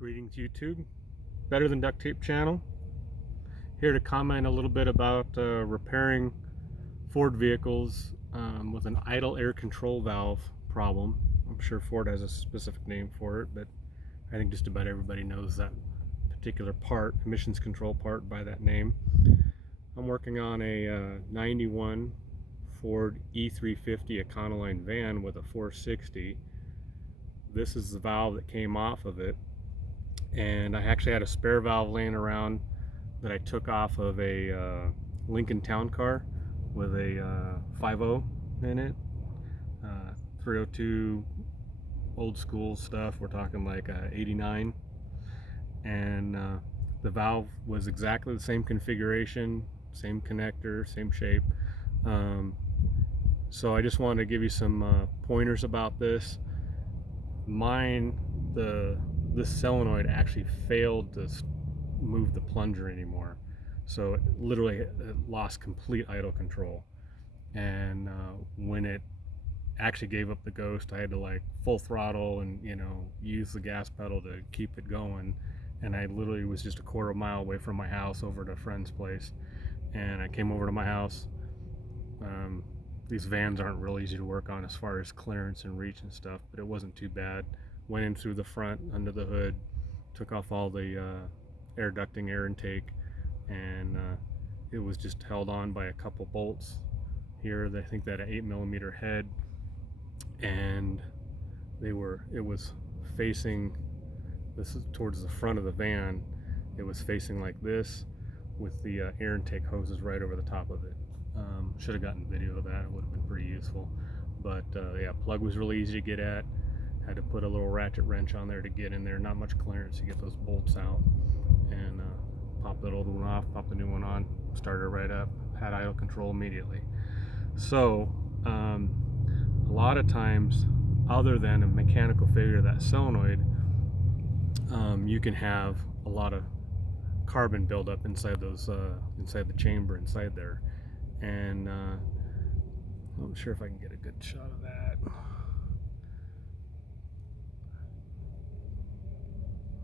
Greetings YouTube, Better Than Duct Tape channel. Here to comment a little bit about repairing Ford vehicles with an idle air control valve problem. I'm sure Ford has a specific name for it, but I think just about everybody knows that particular part, emissions control part, by that name. I'm working on a 91 Ford E350 Econoline van with a 460. This is the valve that came off of it, and I actually had a spare valve laying around that I took off of a Lincoln Town Car with a 5.0 in it, 302 old school stuff. We're talking like 89, and the valve was exactly the same configuration, same connector, same shape. So I just wanted to give you some pointers about this. This solenoid actually failed to move the plunger anymore, so it literally lost complete idle control. And when it actually gave up the ghost, I had to like full throttle and use the gas pedal to keep it going. And I literally was just a quarter mile away from my house over to a friend's place, and I came over to my house. These vans aren't real easy to work on as far as clearance and reach and stuff, but it wasn't too bad. Went in through the front, under the hood, took off all the air ducting, air intake, and it was just held on by a couple bolts here. I think that an 8mm head, and it was facing, this is towards the front of the van. It was facing like this with the air intake hoses right over the top of it. Should have gotten video of that. It would have been pretty useful. But yeah, plug was really easy to get at. Had to put a little ratchet wrench on there to get in there. Not much clearance to get those bolts out. And pop that old one off, pop the new one on, started right up. Had idle control immediately. So a lot of times, other than a mechanical failure of that solenoid, you can have a lot of carbon buildup inside those inside the chamber inside there. And I'm not sure if I can get a good shot of that.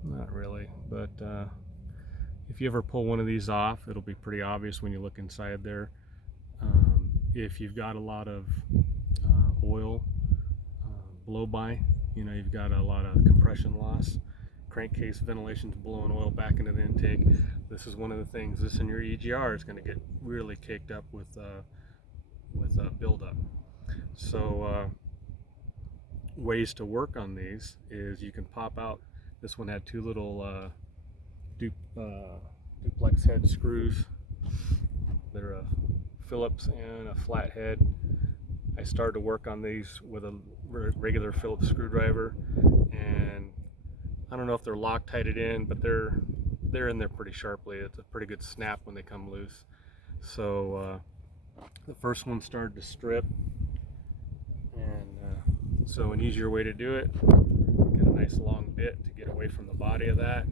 Not really, but if you ever pull one of these off, it'll be pretty obvious when you look inside there. If you've got a lot of oil blow by, you've got a lot of compression loss, crankcase ventilation's blowing oil back into the intake. This is one of the things. This in your EGR is going to get really caked up with buildup. So ways to work on these is you can pop out. This one had two little duplex head screws. They're a Phillips and a flathead. I started to work on these with a regular Phillips screwdriver, and I don't know if they're Loctited in, but they're in there pretty sharply. It's a pretty good snap when they come loose. So the first one started to strip, and so an easier way to do it, get a nice long bit to get away from the body of that,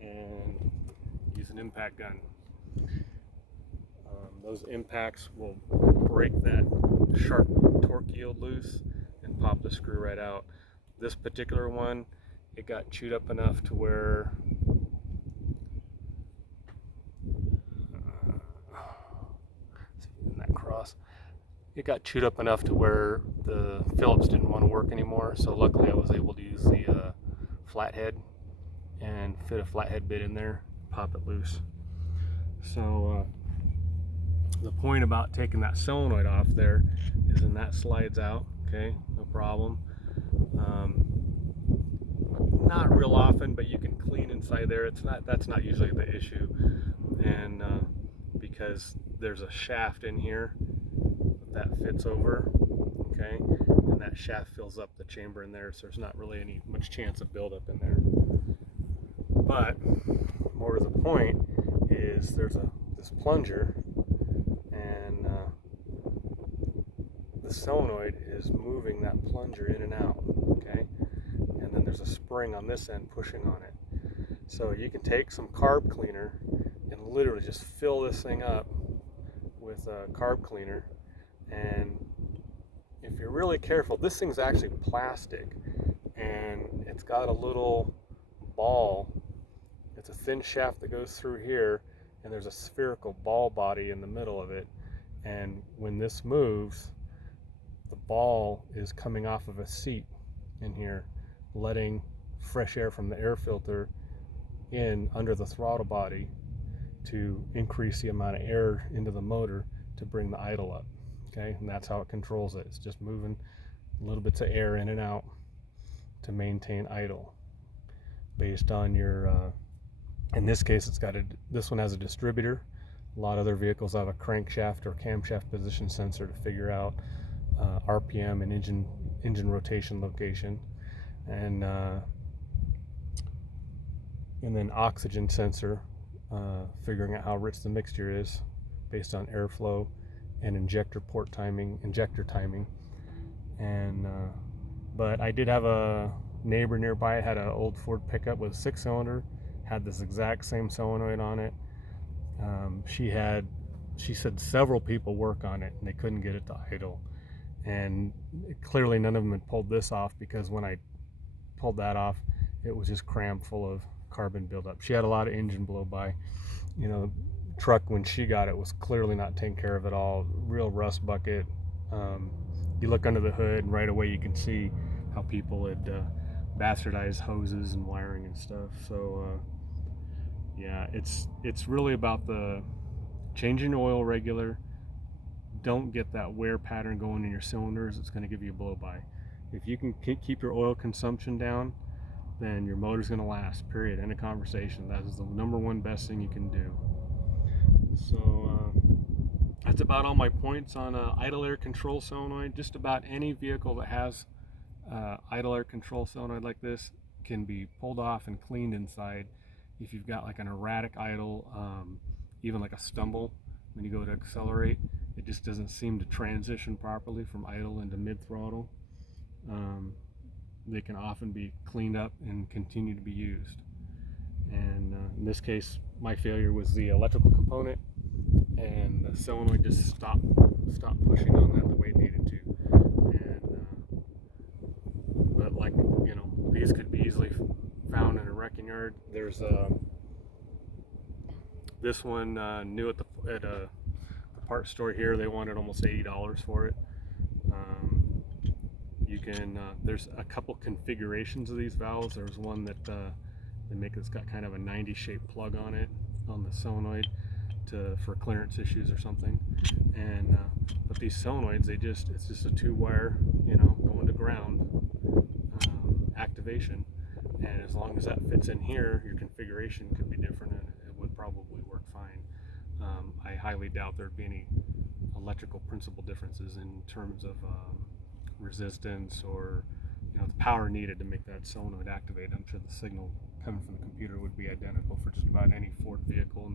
and use an impact gun. Those impacts will break that sharp torque yield loose and pop the screw right out. This particular one, it got chewed up enough to where it got chewed up enough to where the Phillips didn't want to work anymore. So luckily I was able to use the flathead and fit a flathead bit in there, pop it loose. So the point about taking that solenoid off there is then that slides out, okay, no problem. Not real often, but you can clean inside there. That's not usually the issue. And because there's a shaft in here that fits over, okay, and that shaft fills up the chamber in there, so there's not really much chance of buildup in there. But more to the point is there's this plunger, and the solenoid is moving that plunger in and out, okay, and then there's a spring on this end pushing on it. So you can take some carb cleaner and literally just fill this thing up with a carb cleaner, and if you're really careful, this thing's actually plastic, and it's got a little ball thin shaft that goes through here, and there's a spherical ball body in the middle of it. And when this moves, the ball is coming off of a seat in here, letting fresh air from the air filter in under the throttle body to increase the amount of air into the motor to bring the idle up. Okay, and that's how it controls it. It's just moving little bits of air in and out to maintain idle based on your in this case it's got this one has a distributor. A lot of other vehicles have a crankshaft or camshaft position sensor to figure out RPM and engine rotation location, and then oxygen sensor, figuring out how rich the mixture is based on airflow and injector timing. And but I did have a neighbor nearby, had an old Ford pickup with a 6-cylinder, had this exact same solenoid on it. She said several people work on it and they couldn't get it to idle, and clearly none of them had pulled this off, because when I pulled that off, it was just crammed full of carbon buildup. She had a lot of engine blow by. You know, the truck when she got it was clearly not taken care of at all. Real rust bucket. You look under the hood and right away you can see how people had bastardized hoses and wiring and stuff. So yeah, it's really about the changing oil regular. Don't get that wear pattern going in your cylinders. It's going to give you a blow by. If you can keep your oil consumption down, then your motor's going to last, period. End of conversation. That is the number one best thing you can do. So that's about all my points on idle air control solenoid. Just about any vehicle that has idle air control solenoid like this can be pulled off and cleaned inside. If you've got like an erratic idle, even like a stumble when you go to accelerate, it just doesn't seem to transition properly from idle into mid-throttle. They can often be cleaned up and continue to be used. And in this case, my failure was the electrical component, and the solenoid just stopped pushing on that the way it needed to. And but like, you know, these could be easily found in a wrecking yard. There's this one new at a parts store here. They wanted almost $80 for it. You can there's a couple configurations of these valves. There's one that they make that's got kind of a 90 shaped plug on it on the solenoid for clearance issues or something. And but these solenoids, it's just a 2-wire, you know, going to ground activation. And as long as that fits in here, your configuration could be different and it would probably work fine. I highly doubt there'd be any electrical principle differences in terms of resistance or, you know, the power needed to make that solenoid activate. I'm sure the signal coming from the computer would be identical for just about any Ford vehicle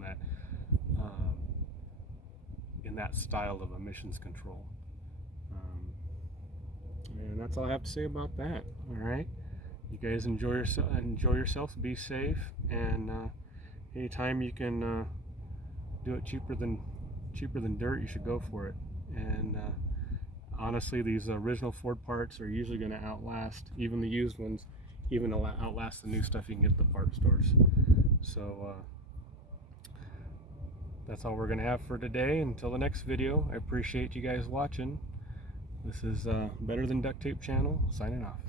in that style of emissions control. And that's all I have to say about that. All right, you guys enjoy yourself, be safe, and anytime you can do it cheaper than dirt, you should go for it. And honestly, these original Ford parts are usually going to outlast even the used ones, even outlast the new stuff you can get at the parts stores. So that's all we're going to have for today. Until the next video, I appreciate you guys watching. This is Better Than Duct Tape channel, signing off.